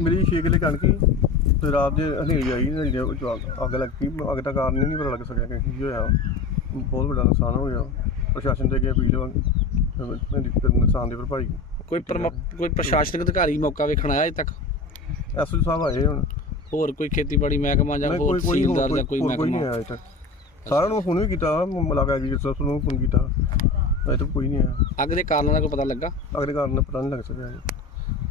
ਮੇਰੀ 6 ਕਿੱਲੇ ਕਣਕ ਤੇ ਰਾਤ ਦੇ ਹਨੇਰੀ ਆਈ ਹਨੇਰੀ ਦੇ ਵਿੱਚ ਅੱਗ- ਅੱਗ ਲੱਗ ਪਈ ਅੱਗ ਦਾ ਕਾਰਨ ਹੀ ਨਹੀਂ ਪਤਾ ਲੱਗ ਸਕਿਆ ਕਿ ਕੀ ਹੋਇਆ। ਬਹੁਤ ਵੱਡਾ ਨੁਕਸਾਨ ਹੋ ਗਿਆ। ਪ੍ਰਸ਼ਾਸਨ ਦੇ ਅੱਗੇ ਅਪੀਲ ਵਾ ਇਹਦੀ ਨੁਕਸਾਨ ਦੀ ਭਰਪਾਈ ਕੋਈ ਪਰਮ- ਕੋਈ ਪ੍ਰਸ਼ਾਸਨਿਕ ਅਧਿਕਾਰੀ ਮੌਕਾ ਵੇਖਣ ਆਇਆ ਅਜੇ ਤੱਕ? ਐਸਓ ਸਾਹਿਬ ਆਏ ਹੁਣ। ਹੋਰ ਕੋਈ ਖੇਤੀਬਾੜੀ ਮਹਿਕਮਾ ਜਾਂ ਨਹੀਂ, ਹੋਰ ਹੋਰ ਤਹਿਸੀਲਦਾਰ ਜਾਂ ਕੋਈ ਹੋਰ ਨਹੀਂ ਮਹਿਕਮਾ? ਆਇਆ ਤੱਕ। ਸਾਰਿਆਂ ਨੂੰ ਫੋਨ ਵੀ ਕੀਤਾ ਮਲਾਕਾ ਐਗਰੀਕਲਚਰ ਨੂੰ ਫੋਨ ਕੀਤਾ। ਅਜੇ ਤੱਕ ਕੋਈ ਨਹੀਂ ਆਇਆ। ਅੱਗ ਦੇ ਕਾਰਨਾਂ ਦਾ ਕੋਈ ਪਤਾ ਲੱਗਾ? ਅਗਲੇ ਕਾਰਨ ਦਾ ਪਤਾ ਨਹੀਂ ਲੱਗ ਸਕਿਆ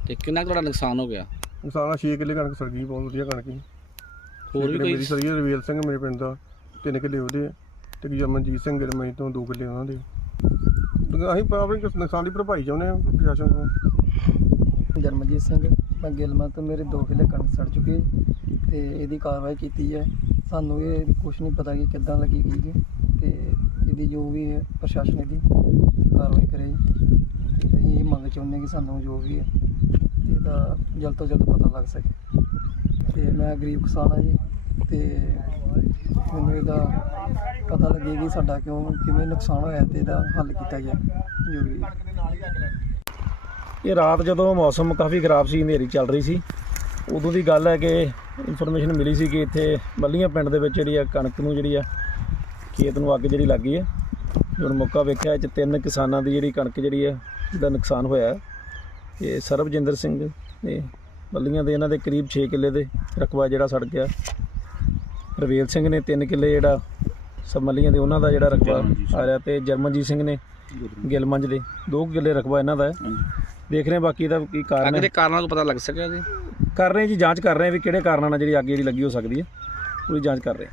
ਤੇ ਕਿੰਨਾ ਕੁ ਤੁਹਾਡਾ ਨੁਕਸਾਨ ਹੋ ਗਿਆ? ਨੁਕਸਾਨ 6 ਕਿੱਲੇ ਕਣਕ ਸੜ ਗਈ ਬਹੁਤ ਵਧੀਆ ਕਣਕ ਸੀ। ਹੋਰ ਵੀ ਮੇਰੀ ਕੋਈ ਸਰੀ ਹੈ ਰਵੀਲ ਸਿੰਘ ਮੇਰੇ ਪਿੰਡ ਦਾ ਤਿੰਨ ਕਿੱਲੇ ਉਹਦੇ ਆ, ਤੇ ਜਮਨਜੀਤ ਸਿੰਘ ਗਰਮਈ ਤੋਂ ਦੋ ਕਿੱਲੇ ਉਹਨਾਂ ਦੇ। ਤੇ ਅਸੀਂ ਪ- ਆਪਣੀ ਨੁਕਸਾਨ ਦੀ ਭਰਪਾਈ ਚਾਹੁੰਦੇ ਹਾਂ ਪ੍ਰਸ਼ਾਸਨ ਕੋਲ। ਜਰਮਜੀਤ ਸਿੰਘ ਮੈਂ ਗਿਲਮਾ ਤੋਂ ਮੇਰੇ 2 ਕਿੱਲੇ ਕਣਕ ਸੜ ਚੁੱਕੀ ਤੇ ਇਹਦੀ ਕਾਰਵਾਈ ਕੀਤੀ ਹੈ। ਸਾਨੂੰ ਇਹ ਕੁਝ ਨਹੀਂ ਪਤਾ ਕਿ ਕਿੱਦਾਂ ਲੱਗੀ ਗਈ ਜੀ ਤੇ ਇਹਦੀ ਜੋ ਵੀ ਹੈ ਪ੍ਰਸ਼ਾਸਨ ਇਹਦੀ ਕਾਰਵਾਈ ਕਰੇ। ਤੇ ਅਸੀਂ ਇਹ ਮੰਗ ਚਾਹੁੰਦੇ ਹਾਂ ਕਿ ਸਾਨੂੰ ਜੋ ਵੀ ਹੈ ਇਹਦਾ ਜਲਦ ਤੋਂ ਜਲਦ ਪਤਾ ਲੱਗ ਸਕੇ। ਤੇ ਮੈਂ ਗਰੀਬ ਕਿਸਾਨ ਹਾਂ ਜੀ, ਤੇ ਮੈਨੂੰ ਇਹਦਾ ਪਤਾ ਲੱਗੇ ਕਿ ਸਾਡਾ ਕਿਉਂ, ਕਿਵੇਂ ਨੁਕਸਾਨ ਹੋਇਆ ਤੇ ਇਹਦਾ ਹੱਲ ਕੀਤਾ ਜਾਏ ਜੋ ਵੀ। ਇਹ ਰਾਤ ਜਦੋਂ ਮੌਸਮ ਕਾਫੀ ਖਰਾਬ ਸੀ, ਹਨੇਰੀ ਚੱਲ ਰਹੀ ਸੀ, ਉਦੋਂ ਦੀ ਗੱਲ ਹੈ ਕਿ ਇਨਫੋਰਮੇਸ਼ਨ ਮਿਲੀ ਸੀ ਕਿ ਇੱਥੇ ਬੱਲੀਆਂ ਪਿੰਡ ਦੇ ਵਿੱਚ ਜਿਹੜੀ ਆ ਕਣਕ ਨੂੰ ਜਿਹੜੀ ਆ ਖੇਤ ਨੂੰ ਅੱਗ ਜਿਹੜੀ ਲੱਗੀ ਹੈ। ਜਦੋਂ ਮੌਕਾ ਵੇਖਿਆ ਇਹ 'ਚ ਤਿੰਨ ਕਿਸਾਨਾਂ ਦੀ ਜਿਹੜੀ ਕਣਕ ਜਿਹੜੀ ਆ ਦਾ ਨੁਕਸਾਨ ਹੋਇਆ ਹੈ। ਇਹ ਸਰਬਜਿੰਦਰ ਸਿੰਘ ਨੇ ਬੱਲੀਆਂ ਦੇ ਇਹਨਾਂ ਦੇ ਕਰੀਬ 6 ਕਿੱਲੇ ਦੇ ਰਕਬਾ ਜਿਹੜਾ ਸੜ ਗਿਆ। ਰਵੇਲ ਸਿੰਘ ਨੇ 3 ਕਿੱਲੇ ਜਿਹੜਾ ਸਮੱਲੀਆਂ ਦੇ ਉਹਨਾਂ ਦਾ ਜਿਹੜਾ ਰਕਬਾ ਆ ਰਿਹਾ ਤੇ ਜਰਮਨਜੀਤ ਸਿੰਘ ਨੇ ਗਿਲਮੰਜ ਦੇ 2 ਕਿੱਲੇ ਰਕਬਾ ਇਹਨਾਂ ਦਾ। ਹੈ ਦੇਖ ਰਹੇ ਹਾਂ ਬਾਕੀ ਦਾ ਕੀ ਕਾਰਨ ਅੱਗ ਹੈ ਦੇ ਕਾਰਨਾਂ ਦਾ ਕੋਈ ਪਤਾ ਲੱਗ ਸਕਿਆ ਜੀ। ਕਰ ਰਹੇ ਜੀ ਜਾਂਚ ਕਰ ਰਹੇ ਵੀ ਕਿਹੜੇ ਕਾਰਨਾਂ ਨਾਲ ਜਿਹੜੀ ਅੱਗ ਜਿਹੜੀ ਲੱਗੀ ਹੋ ਸਕਦੀ ਹੈ। ਪੂਰੀ ਜਾਂਚ ਕਰ ਰਹੇ